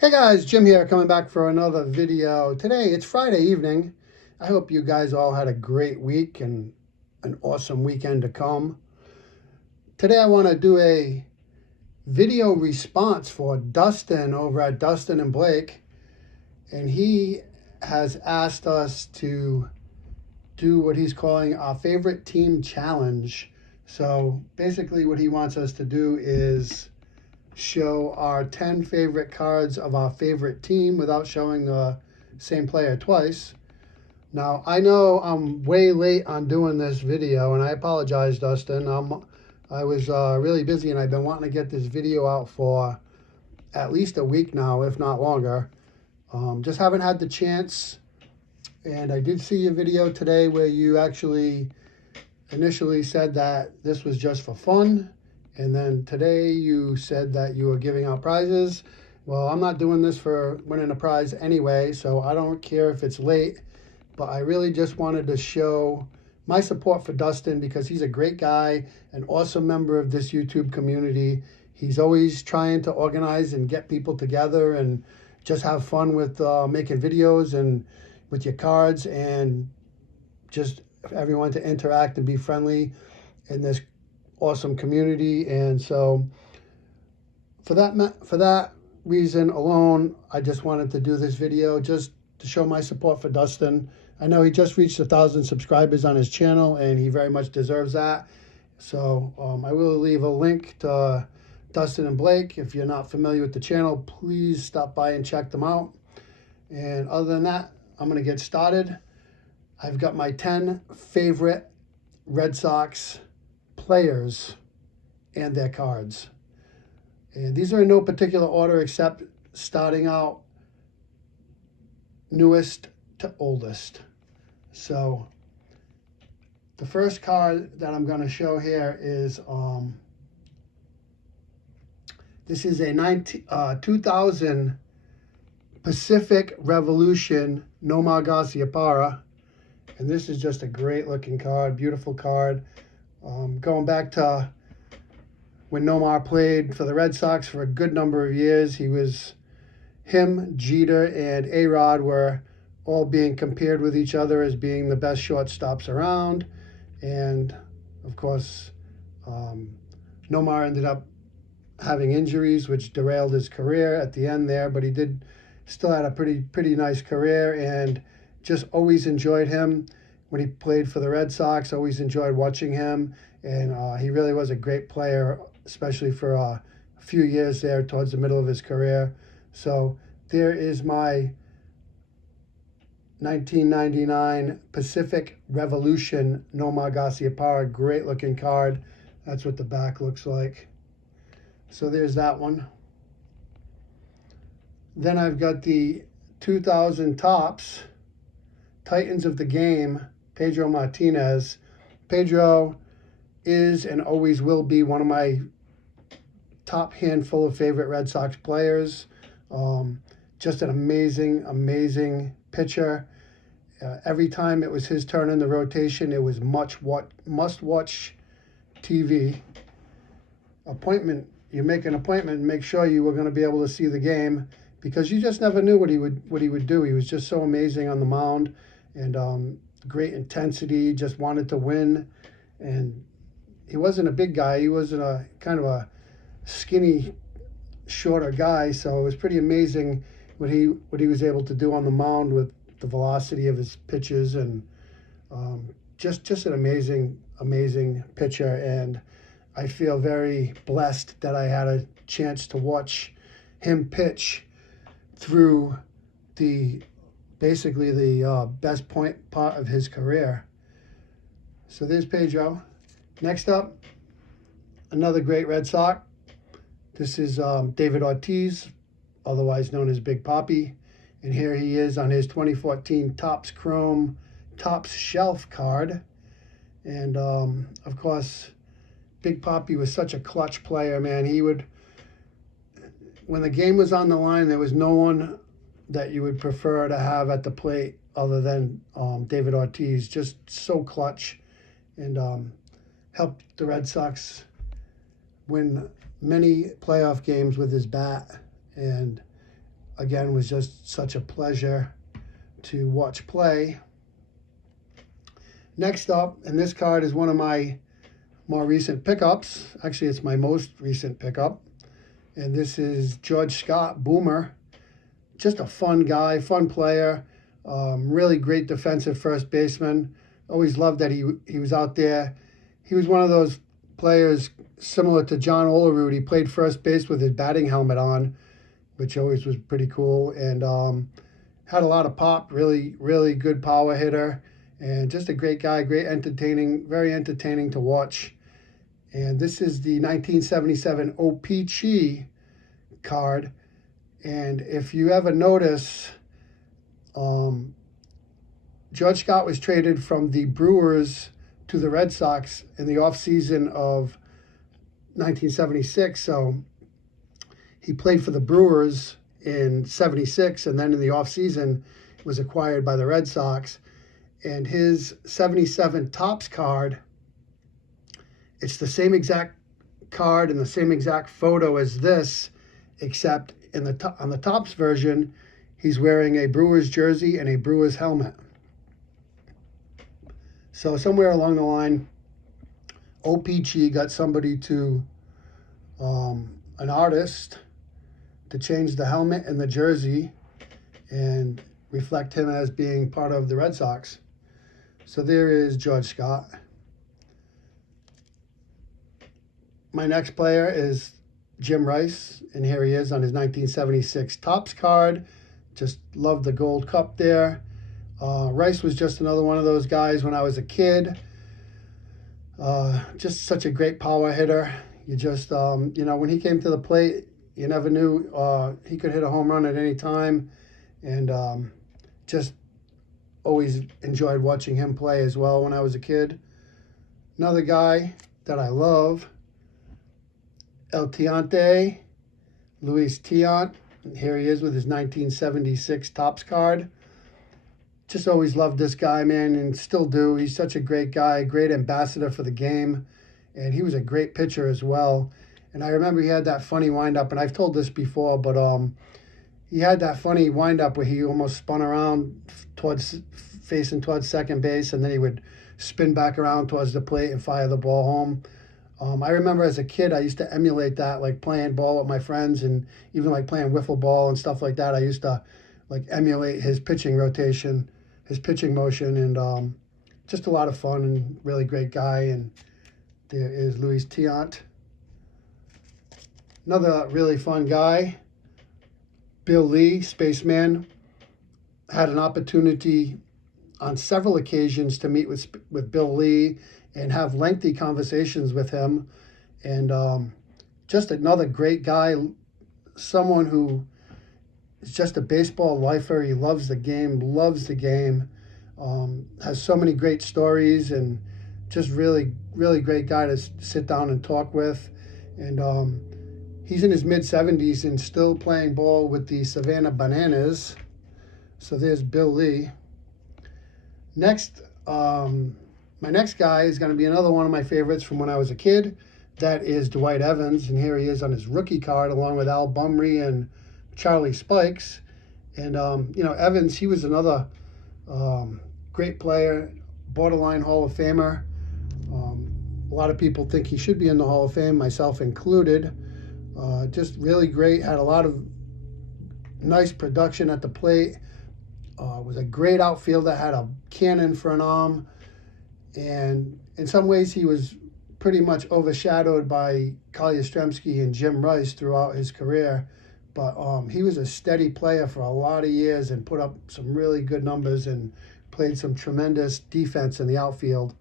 Hey guys, Jim here, coming back for another video. Today, it's Friday evening. I hope you guys all had a great week and an awesome weekend to come. Today I want to do a video response for Dustin over at Dustin and Blake. And he has asked us to do what he's calling our favorite team challenge. So basically what he wants us to do is show our 10 favorite cards of our favorite team without showing the same player twice. Now, I know I'm way late on doing this video, and I apologize, Dustin. I was really busy, and I've been wanting to get this video out for at least a week now, if not longer. Just haven't had the chance, and I did see your video today where you actually initially said that this was just for fun. And then today you said that you were giving out prizes. Well, I'm not doing this for winning a prize anyway, so I don't care if it's late. But I really just wanted to show my support for Dustin because he's a great guy, an awesome member of this YouTube community. He's always trying to organize and get people together and just have fun with making videos and with your cards and just everyone to interact and be friendly in this awesome community. And so for that reason alone, I just wanted to do this video just to show my support for Dustin. I know he just reached 1,000 subscribers on his channel, and he very much deserves that. So I will leave a link to Dustin and Blake. If you're not familiar with the channel, please stop by and check them out. And other than that, I'm going to get started. I've got my 10 favorite Red Sox players and their cards. And these are in no particular order except starting out newest to oldest. So the first card that I'm going to show here is this is a 2000 Pacific Revolution Nomar Mazara. And this is just a great looking card, beautiful card. Going back to when Nomar played for the Red Sox for a good number of years, him, Jeter, and A-Rod were all being compared with each other as being the best shortstops around. And, of course, Nomar ended up having injuries, which derailed his career at the end there, but he still had a pretty nice career, and just always enjoyed him when he played for the Red Sox. Always enjoyed watching him, and he really was a great player, especially for a few years there towards the middle of his career. So there is my 1999 Pacific Revolution Nomar Mazara, great looking card. That's what the back looks like. So there's that one. Then I've got the 2000 Topps Titans of the Game, Pedro Martinez. Pedro is and always will be one of my top handful of favorite Red Sox players. Just an amazing pitcher. Every time it was his turn in the rotation, it was must-watch TV. You make an appointment and make sure you were going to be able to see the game, because you just never knew what he would do. He was just so amazing on the mound, and great intensity, just wanted to win. And he wasn't a big guy. He wasn't a kind of a skinny, shorter guy. So it was pretty amazing what he was able to do on the mound with the velocity of his pitches, and just an amazing pitcher. And I feel very blessed that I had a chance to watch him pitch through basically the best part of his career. So there's Pedro. Next up, another great Red Sox. This is David Ortiz, otherwise known as Big Papi. And here he is on his 2014 Topps Chrome Topps Shelf card. And of course, Big Papi was such a clutch player, man. When the game was on the line, there was no one that you would prefer to have at the plate other than David Ortiz. Just so clutch, and helped the Red Sox win many playoff games with his bat. And again, was just such a pleasure to watch play. Next up, and this card is one of my more recent pickups. Actually, it's my most recent pickup. And this is George Scott, Boomer. Just a fun guy, fun player. Really great defensive first baseman. Always loved that he was out there. He was one of those players similar to John Olerud. He played first base with his batting helmet on, which always was pretty cool. And had a lot of pop, really, really good power hitter. And just a great guy, very entertaining to watch. And this is the 1977 OPC card. And if you ever notice, George Scott was traded from the Brewers to the Red Sox in the offseason of 1976. So he played for the Brewers in 76, and then in the offseason was acquired by the Red Sox. And his 77 Topps card, it's the same exact card and the same exact photo as this, except on the Topps version, he's wearing a Brewers jersey and a Brewers helmet. So somewhere along the line, OPC got somebody to, an artist, to change the helmet and the jersey and reflect him as being part of the Red Sox. So there is George Scott. My next player is Jim Rice, and here he is on his 1976 Topps card. Just love the gold cup there. Rice was just another one of those guys when I was a kid. Just such a great power hitter. You just, when he came to the plate, you never knew he could hit a home run at any time. And just always enjoyed watching him play as well when I was a kid. Another guy that I love, El Tiante, Luis Tiant. And here he is with his 1976 Topps card. Just always loved this guy, man, and still do. He's such a great guy, great ambassador for the game. And he was a great pitcher as well. And I remember he had that funny windup, and I've told this before, but he had that funny windup where he almost spun around facing towards second base, and then he would spin back around towards the plate and fire the ball home. I remember as a kid, I used to emulate that, like playing ball with my friends, and even like playing wiffle ball and stuff like that. I used to like emulate his pitching rotation, his pitching motion, and just a lot of fun and really great guy. And there is Luis Tiant. Another really fun guy, Bill Lee, Spaceman. Had an opportunity on several occasions to meet with Bill Lee and have lengthy conversations with him. And just another great guy, someone who is just a baseball lifer. He loves the game, has so many great stories, and just really, really great guy to sit down and talk with. And he's in his mid-70s and still playing ball with the Savannah Bananas. So there's Bill Lee. Next, my next guy is going to be another one of my favorites from when I was a kid. That is Dwight Evans, and here he is on his rookie card along with Al Bumry and Charlie Spikes. And, Evans, he was another great player, borderline Hall of Famer. A lot of people think he should be in the Hall of Fame, myself included. Just really great, had a lot of nice production at the plate. Was a great outfielder, had a cannon for an arm. And in some ways, he was pretty much overshadowed by Carl Yastremski and Jim Rice throughout his career. But he was a steady player for a lot of years and put up some really good numbers and played some tremendous defense in the outfield.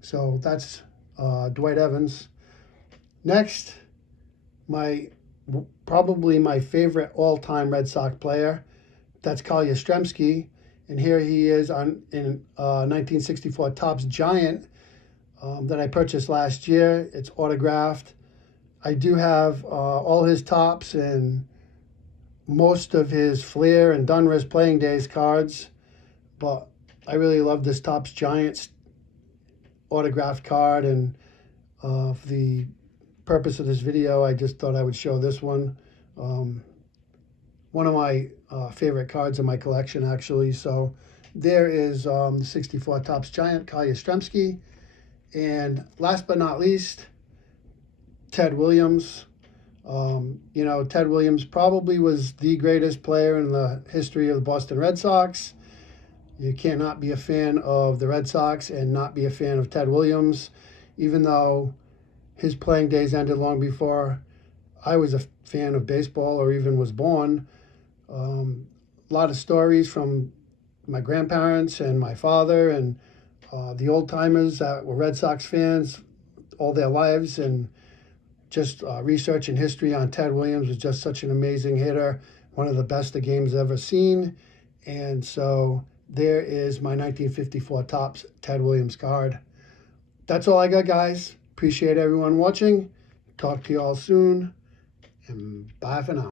So that's Dwight Evans. Next, probably my favorite all-time Red Sox player, that's Carl Yastremski. And here he is in 1964 Topps Giant that I purchased last year. It's autographed. I do have all his Topps and most of his Fleer and Donruss Playing Days cards, but I really love this Topps Giants autographed card, and for the purpose of this video, I just thought I would show this one. one of my favorite cards in my collection, actually. So there is the 64 Topps Giant, Yastremski. And last but not least, Ted Williams. You know, Ted Williams probably was the greatest player in the history of the Boston Red Sox. You cannot be a fan of the Red Sox and not be a fan of Ted Williams, even though his playing days ended long before I was a fan of baseball or even was born. A lot of stories from my grandparents and my father and the old timers that were Red Sox fans all their lives, and just researching history on Ted Williams was just such an amazing hitter, one of the best the game's ever seen. And so there is my 1954 Topps Ted Williams card. That's all I got, guys. Appreciate everyone watching. Talk to you all soon, and bye for now.